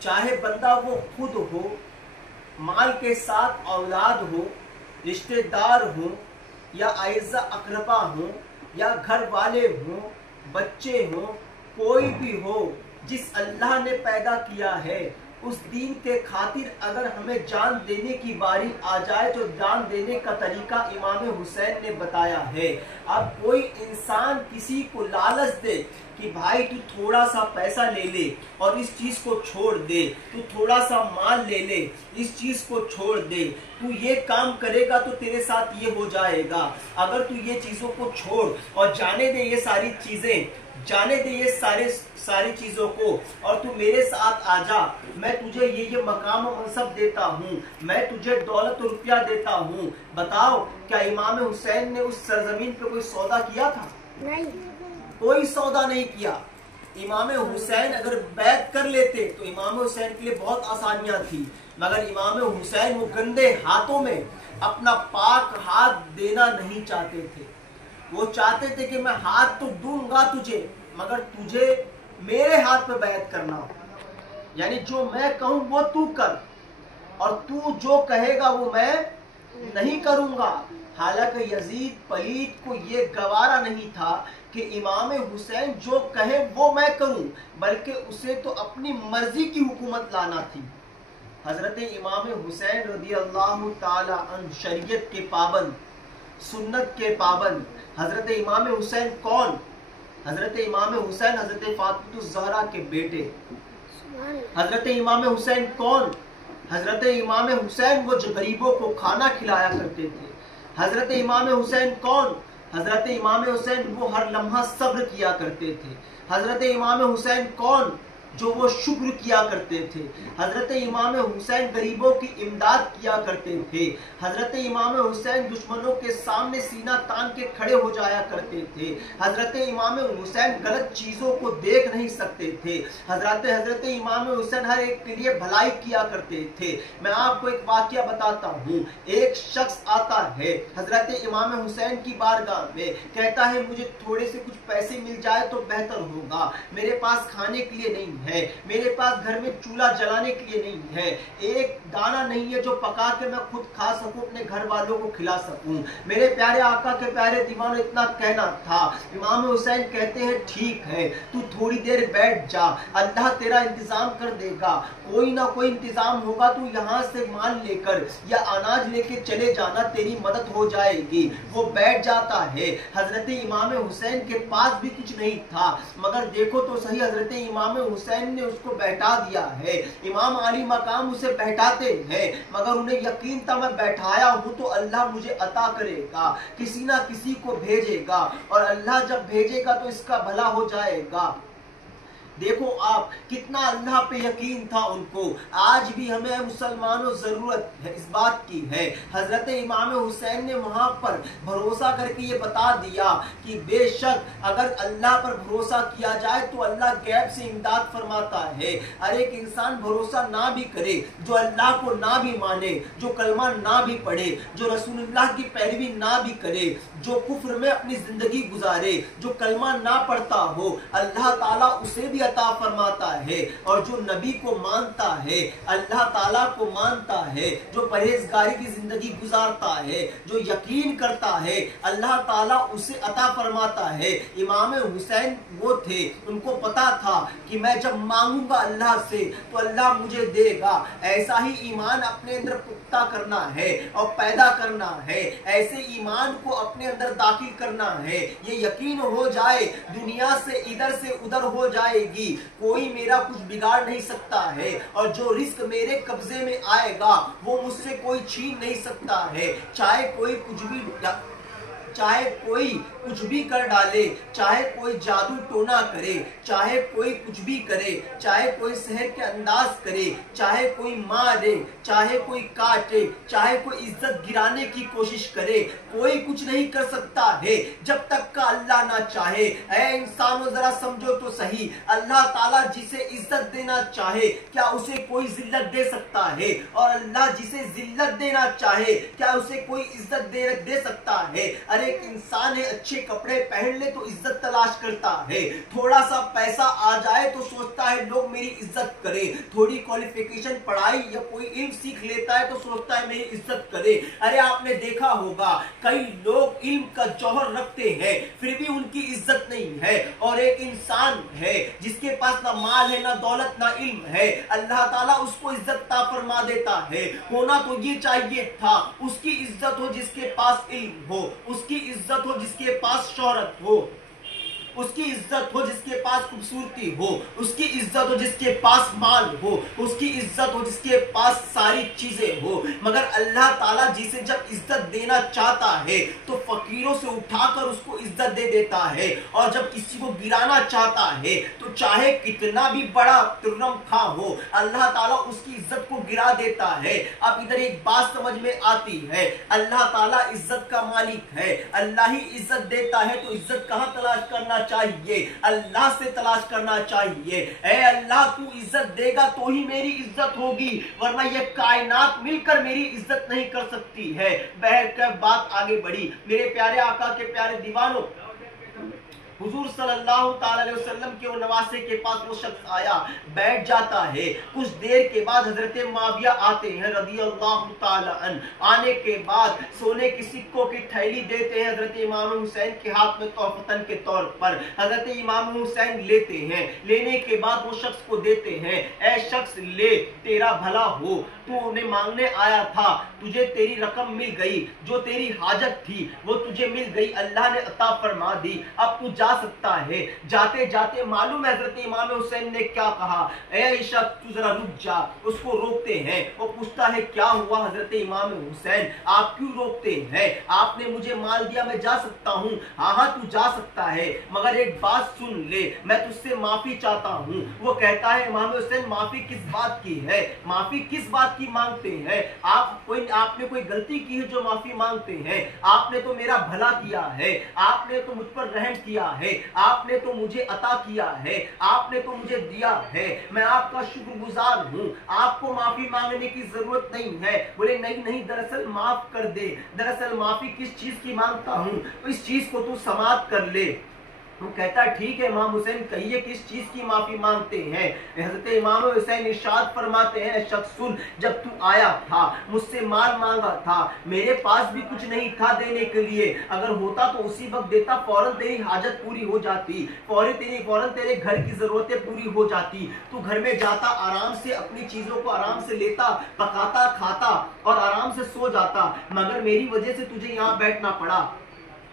چاہے بندہ وہ خود ہو، مال کے ساتھ اولاد ہو، رشتہ دار ہوں یا اعزا اقربا ہوں یا گھر والے ہوں، بچے ہوں، کوئی بھی ہو، جس اللہ نے پیدا کیا ہے اس دین کے خاطر اگر ہمیں جان دینے کی باری آ جائے تو جان دینے کا طریقہ امام حسین نے بتایا ہے۔ اب کوئی انسان کسی کو لالچ دے کہ بھائی تو تھوڑا سا پیسہ لے لے اور اس چیز کو چھوڑ دے، تو تھوڑا سا مال لے لے اس چیز کو چھوڑ دے، تو یہ کام کرے گا تو تیرے ساتھ یہ ہو جائے گا، اگر تو یہ چیزوں کو چھوڑ اور جانے دے یہ ساری چیزیں، جانے دے یہ ساری چیزوں کو، اور تو میرے ساتھ آ جا، میں تجھے یہ مقام و منصب دیتا ہوں، میں تجھے دولت و روپیہ دیتا ہوں۔ بتاؤ کیا امام حسین نے اس سرزمین پہ کوئی سودا کیا تھا؟ نہیں، کوئی سودا نہیں کیا۔ امام حسین اگر بیعت کر لیتے تو امام حسین کے لیے بہت آسانیاں تھی، مگر امام حسین وہ گندے ہاتھوں میں اپنا پاک ہاتھ دینا نہیں چاہتے تھے۔ وہ چاہتے تھے کہ میں ہاتھ تو دوں گا تجھے، مگر تجھے میرے ہاتھ پہ بیعت کرنا ہو، یعنی جو میں کہوں وہ تو کر اور تو جو کہے گا وہ میں نہیں کروں گا۔ حالانکہ یزید پلید کو یہ گوارا نہیں تھا کہ امام حسین جو کہے وہ میں کروں، بلکہ اسے تو اپنی مرضی کی حکومت لانا تھی۔ حضرت امام حسین رضی اللہ تعالی عنہ شریعت کے پابند، سنت کے پابند۔ حضرت امام حسین کون؟ حضرت امام حسین حضرت فاطمہ الزہرا کے بیٹے۔ حضرت امام حسین کون؟ حضرت امام حسین وہ جو غریبوں کو کھانا کھلایا کرتے تھے۔ حضرت امام حسین کون؟ حضرت امام حسین وہ ہر لمحہ صبر کیا کرتے تھے۔ حضرت امام حسین کون؟ جو وہ شکر کیا کرتے تھے۔ حضرت امام حسین غریبوں کی امداد کیا کرتے تھے۔ حضرت امام حسین دشمنوں کے سامنے سینہ تان کے کھڑے ہو جایا کرتے تھے۔ حضرت امام حسین غلط چیزوں کو دیکھ نہیں سکتے تھے۔ حضرت امام حسین ہر ایک کے لیے بھلائی کیا کرتے تھے۔ میں آپ کو ایک واقعہ بتاتا ہوں۔ ایک شخص آتا ہے حضرت امام حسین کی بارگاہ میں، کہتا ہے مجھے تھوڑے سے کچھ پیسے مل جائے تو بہتر ہوگا، میرے پاس کھانے کے لیے نہیں ہے، میرے پاس گھر میں چولہا جلانے کے لیے نہیں ہے، ایک دانہ نہیں ہے جو پکا کے میں خود کھا سکوں، اپنے گھر والوں کو کھلا سکوں۔ میرے پیارے آقا کے پیارے دیوانوں اتنا کہنا تھا۔ امام حسین کہتے ہیں ٹھیک ہے تو تھوڑی دیر بیٹھ جا، اللہ تیرا انتظام کر دے گا، کوئی نہ کوئی انتظام ہوگا، تو یہاں سے مال لے کر یا اناج لے کے چلے جانا، تیری مدد ہو جائے گی۔ وہ بیٹھ جاتا ہے۔ حضرت امام حسین کے پاس بھی کچھ نہیں تھا، مگر دیکھو تو صحیح حضرت امام حسین نے اس کو بیٹھا دیا ہے۔ امام علی مقام اسے بیٹھاتے ہیں، مگر انہیں یقین تھا میں بیٹھایا ہوں تو اللہ مجھے عطا کرے گا، کسی نہ کسی کو بھیجے گا، اور اللہ جب بھیجے گا تو اس کا بھلا ہو جائے گا۔ دیکھو آپ کتنا اللہ پہ یقین تھا ان کو۔ آج بھی ہمیں مسلمانوں ضرورت ہے اس بات کی ہے۔ حضرت امام حسین نے وہاں پر بھروسہ کر کے یہ بتا دیا کہ بے شک اگر اللہ پر بھروسہ کیا جائے تو اللہ غیب سے امداد فرماتا ہے۔ ہر ایک انسان بھروسہ نہ بھی کرے، جو اللہ کو نہ بھی مانے، جو کلمہ نہ بھی پڑھے، جو رسول اللہ کی پیروی نہ بھی کرے، جو کفر میں اپنی زندگی گزارے، جو کلمہ نہ پڑھتا ہو، اللہ تعالیٰ اسے بھی عطا فرماتا ہے، اور جو نبی کو مانتا ہے، اللہ تعالیٰ کو مانتا ہے، جو پرہیزگاری کی زندگی گزارتا ہے، جو یقین کرتا ہے، اللہ تعالیٰ اسے عطا فرماتا ہے۔ امام حسین وہ تھے، ان کو پتا تھا کہ میں جب مانگوں گا اللہ سے تو اللہ مجھے دے گا۔ ایسا ہی ایمان اپنے اندر پختہ کرنا ہے اور پیدا کرنا ہے، ایسے ایمان کو اپنے اندر داخل کرنا ہے۔ یہ یقین ہو جائے دنیا سے ادھر سے ادھر ہو جائے گی، کوئی میرا کچھ بگاڑ نہیں سکتا ہے، اور جو رزق میرے قبضے میں آئے گا وہ مجھ سے کوئی چھین نہیں سکتا ہے، چاہے کوئی کچھ بھی کر ڈالے، چاہے کوئی جادو ٹونا کرے، چاہے کوئی کچھ بھی کرے، چاہے کوئی سحر کے انداز کرے، چاہے کوئی مارے، چاہے کوئی کاٹے، چاہے کوئی عزت گرانے کی کوشش کرے، کوئی کچھ نہیں کر سکتا ہے جب تک کہ اللہ نہ چاہے۔ اے انسانوں ذرا سمجھو تو صحیح، اللہ تعالیٰ جسے عزت دینا چاہے کیا اسے کوئی ذلت دے سکتا ہے؟ اور اللہ جسے ذلت دینا چاہے کیا اسے کوئی عزت دے سکتا ہے؟ ارے ایک انسان ہے اچھے کپڑے پہن لے تو عزت تلاش کرتا ہے, تھوڑا سا پیسہ آ جائے تو سوچتا ہے لوگ میری عزت کرے, تھوڑی کوالیفیکیشن پڑھائی یا کوئی علم سیکھ لیتا ہے تو سوچتا ہے میری عزت کرے. ارے آپ نے دیکھا ہوگا کئی لوگ علم کا جوہر رکھتے ہیں پھر بھی ان کی عزت نہیں ہے, اور ایک انسان ہے جس کے پاس نہ مال ہے نہ دولت نہ علم ہے, اللہ تعالیٰ اس کو عزت عطا فرما دیتا ہے. ہونا تو یہ چاہیے تھا اس کی عزت ہو جس کے پاس علم ہو, اس کی عزت ہو جس کے پاس شہرت ہو, اس کی عزت ہو جس کے پاس خوبصورتی ہو, اس کی عزت ہو جس کے پاس مال ہو, اس کی عزت ہو جس کے پاس ساری چیزیں ہو. مگر اللہ تعالیٰ جسے جب عزت دینا چاہتا ہے تو فقیروں سے اٹھا کر اس کو عزت دے دیتا ہے, اور جب کسی کو گرانا چاہتا ہے تو چاہے کتنا بھی بڑا ترنم خواہ ہو اللہ تعالیٰ اس کی عزت کو گرا دیتا ہے. اب ادھر ایک بات سمجھ میں آتی ہے, اللہ تعالیٰ عزت کا مالک ہے, اللہ ہی عزت دیتا ہے, تو عزت کہاں تلاش کرنا چاہیے؟ اللہ سے تلاش کرنا چاہیے. اے اللہ تو عزت دے گا تو ہی میری عزت ہوگی, ورنہ یہ کائنات مل کر میری عزت نہیں کر سکتی ہے. بہرکیف بات آگے بڑھی. میرے پیارے آقا کے پیارے دیوانوں, حضور صلی اللہ تعالی علیہ وسلم کے وہ نواسے کے پاس وہ شخص آیا, بیٹھ جاتا ہے. کچھ دیر کے بعد حضرت معاویہ آتے ہیں رضی اللہ تعالی عنہ. آنے کے بعد سونے کی سکوں کی تھیلی دیتے ہیں حضرت امام حسین کے ہاتھ میں تحفتن کے طور پر. حضرت امام حسین لیتے ہیں, لینے کے بعد وہ شخص کو دیتے ہیں, اے شخص لے, تیرا بھلا ہو, تو انہیں مانگنے آیا تھا, تجھے تیری رقم مل گئی, جو تیری حاجت تھی وہ تجھے مل گئی, اللہ نے عطا فرما دی, اب تو جا سکتا ہے. جاتے جاتے معلوم ہے حضرت امام حسین نے کیا کہا, اے شخص تو ذرا رک جا. اس کو روکتے ہیں, وہ پوچھتا ہے کیا ہوا حضرت امام حسین, آپ کیوں روکتے ہیں؟ آپ نے مجھے مال دیا, میں جا سکتا ہوں. ہاں ہاں تو جا سکتا ہے, مگر ایک بات سن لے, میں تجھ سے معافی چاہتا ہوں. وہ کہتا ہے امام حسین معافی کس بات کی ہے, معافی کس بات کی مانگتے ہیں آپ نے کوئی غلطی کی ہے جو معافی مانگتے ہیں؟ آپ نے تو میرا بھلا کیا ہے, آپ نے تو مجھ پر رحم کیا ہے, آپ نے تو مجھے عطا کیا ہے, آپ نے تو مجھے دیا ہے, میں آپ کا شکر گزار ہوں, آپ کو معافی مانگنے کی ضرورت نہیں ہے. بولے نہیں, دراصل معاف کر دے, دراصل معافی کس چیز کی مانگتا ہوں, اس چیز کو تو سماعت کر لے. وہ کہتا ہے ٹھیک ہے امام حسین, کہیے کس چیز کی معافی مانگتے ہیں؟ حضرت امام حسین ارشاد فرماتے ہیں, شخص سن, جب تو آیا تھا مجھ سے مال مانگا تھا, میرے پاس بھی کچھ نہیں تھا دینے کے لیے, اگر ہوتا تو اسی وقت دیتا, فوراً تیری حاجت پوری ہو جاتی, فوراً تیرے گھر کی ضرورتیں پوری ہو جاتی. تو گھر میں جاتا, آرام سے اپنی چیزوں کو آرام سے لیتا, پکاتا, کھاتا اور آرام سے سو جاتا, مگر میری وجہ سے تجھے یہاں بیٹھنا پڑا.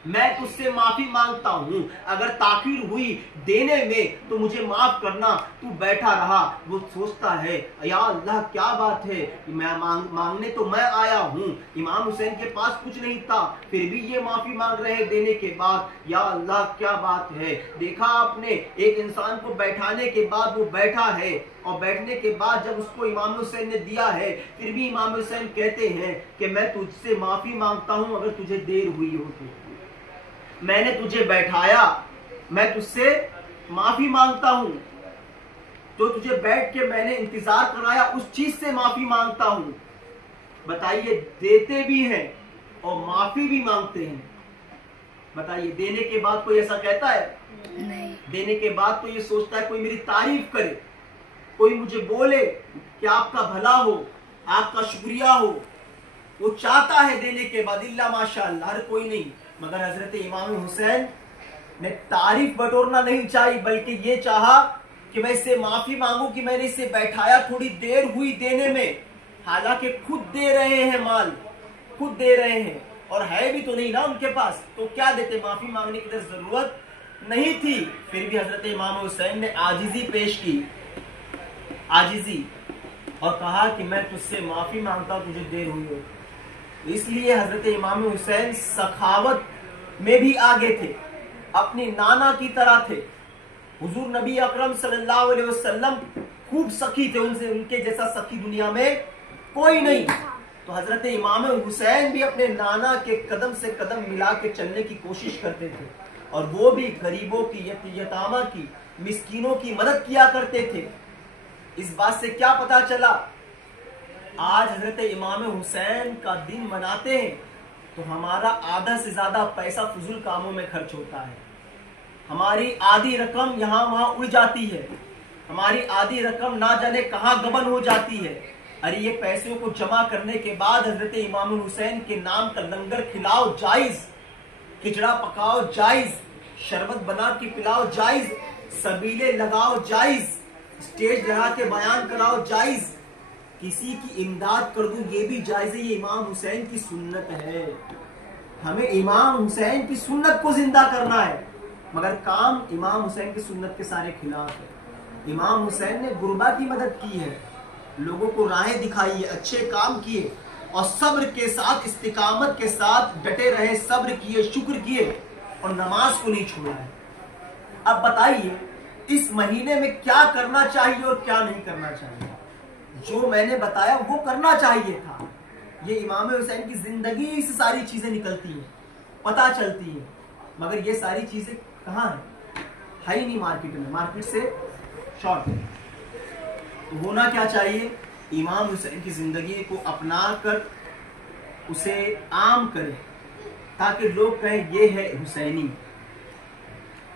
میں تجھ سے معافی مانگتا ہوں, اگر تاخیر ہوئی دینے میں تو مجھے معاف کرنا. تو بیٹھا رہا. وہ سوچتا ہے یا اللہ کیا بات ہے, میں مانگنے تو میں آیا ہوں, امام حسین کے پاس کچھ نہیں تھا, پھر بھی یہ معافی مانگ رہے دینے کے بعد, یا اللہ کیا بات ہے. دیکھا آپ نے, ایک انسان کو بیٹھانے کے بعد وہ بیٹھا ہے, اور بیٹھنے کے بعد جب اس کو امام حسین نے دیا ہے, پھر بھی امام حسین کہتے ہیں کہ میں تجھ سے معافی مانگتا ہوں اگر تجھے دیر ہوئی ہو تو. میں نے تجھے بیٹھایا, میں تجھ سے معافی مانگتا ہوں, جو تجھے بیٹھ کے میں نے انتظار کرایا اس چیز سے معافی مانگتا ہوں. بتائیے, دیتے بھی ہیں اور معافی بھی مانگتے ہیں. بتائیے, دینے کے بعد کوئی ایسا کہتا ہے؟ نہیں. دینے کے بعد تو یہ سوچتا ہے کوئی میری تعریف کرے, کوئی مجھے بولے کہ آپ کا بھلا ہو, آپ کا شکریہ ہو. وہ چاہتا ہے دینے کے بعد, اللہ ماشاءاللہ, ہر کوئی نہیں. مگر حضرت امام حسین نے تعریف بٹورنا نہیں چاہی, بلکہ یہ چاہا کہ میں اس سے معافی مانگوں کہ میں نے اسے بیٹھایا, تھوڑی دیر ہوئی دینے میں, حالانکہ خود دے رہے ہیں مال, خود دے رہے ہیں, اور ہے بھی تو نہیں نا ان کے پاس, تو کیا دیتے, معافی مانگنے کی ضرورت نہیں تھی. پھر بھی حضرت امام حسین نے عاجزی پیش کی, عاجزی, اور کہا کہ میں تجھ سے معافی مانگتا ہوں تجھے دیر ہوئی ہو. اس لیے حضرت امام حسین سخاوت میں بھی آگے تھے, اپنی نانا کی طرح تھے. حضور نبی اکرم صلی اللہ علیہ وسلم خوب سخی تھے, ان کے جیسا سخی دنیا میں کوئی نہیں. تو حضرت امام حسین بھی اپنے نانا کے قدم سے قدم ملا کے چلنے کی کوشش کرتے تھے, اور وہ بھی غریبوں کی, یتامہ کی, مسکینوں کی مدد کیا کرتے تھے. اس بات سے کیا پتا چلا, آج حضرت امام حسین کا دن مناتے ہیں, تو ہمارا آدھا سے زیادہ پیسہ فضول کاموں میں خرچ ہوتا ہے. ہماری آدھی رقم یہاں وہاں اڑ جاتی ہے. ہماری آدھی رقم نہ جانے کہاں گبن ہو جاتی ہے. ارے یہ پیسوں کو جمع کرنے کے بعد حضرت امام حسین کے نام کا لنگر کھلاؤ جائز, کھچڑا پکاؤ جائز, شربت بنا کے پلاؤ جائز, سبیلے لگاؤ جائز, اسٹیج لگا کے بیان کراؤ جائز, کسی کی امداد کر دوں یہ بھی جائز ہے. یہ امام حسین کی سنت ہے. ہمیں امام حسین کی سنت کو زندہ کرنا ہے, مگر کام امام حسین کی سنت کے سارے خلاف ہے. امام حسین نے غربا کی مدد کی ہے, لوگوں کو راہیں دکھائی ہے, اچھے کام کیے, اور صبر کے ساتھ استقامت کے ساتھ ڈٹے رہے, صبر کیے, شکر کیے, اور نماز کو نہیں چھوڑا ہے. اب بتائیے اس مہینے میں کیا کرنا چاہیے اور کیا نہیں کرنا چاہیے. جو میں نے بتایا وہ کرنا چاہیے تھا. یہ امام حسین کی زندگی سے ساری چیزیں نکلتی ہیں, پتہ چلتی ہیں, مگر یہ ساری چیزیں کہاں ہیں؟ ہے ہی نہیں مارکیٹ میں, مارکیٹ سے شارٹ. ہونا کیا چاہیے؟ امام حسین کی زندگی کو اپنا کر اسے عام کرے, تاکہ لوگ کہیں یہ ہے حسینی,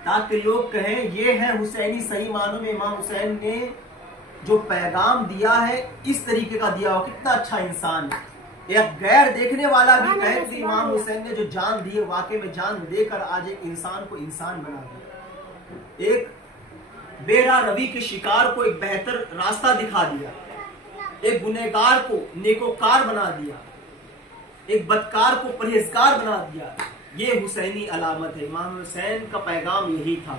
تاکہ لوگ کہیں یہ ہے حسینی. صحیح معنوں میں امام حسین نے جو پیغام دیا ہے اس طریقے کا دیا ہو. کتنا اچھا انسان ہے. ایک غیر دیکھنے والا بھی کہے کہ امام حسین نے جو جان دی ہے واقعی میں جان دے کر آج ایک انسان کو انسان بنا دیا, ایک بے راہ روی کے شکار کو ایک بہتر راستہ دکھا دیا, ایک گنہگار کو نیکوکار بنا دیا, ایک بدکار کو پرہیزگار بنا دیا. یہ حسینی علامت ہے. امام حسین کا پیغام یہی تھا,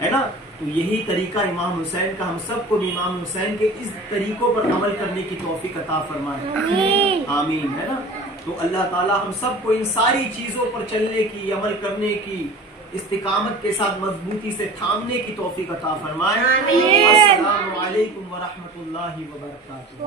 ہے نا. تو یہی طریقہ امام حسین کا, ہم سب کو بھی امام حسین کے اس طریقوں پر عمل کرنے کی توفیق عطا فرمائے. آمین, ہے نا. تو اللہ تعالی ہم سب کو ان ساری چیزوں پر چلنے کی, عمل کرنے کی, استقامت کے ساتھ مضبوطی سے تھامنے کی توفیق عطا فرمائے. السلام علیکم ورحمۃ اللہ وبرکاتہ.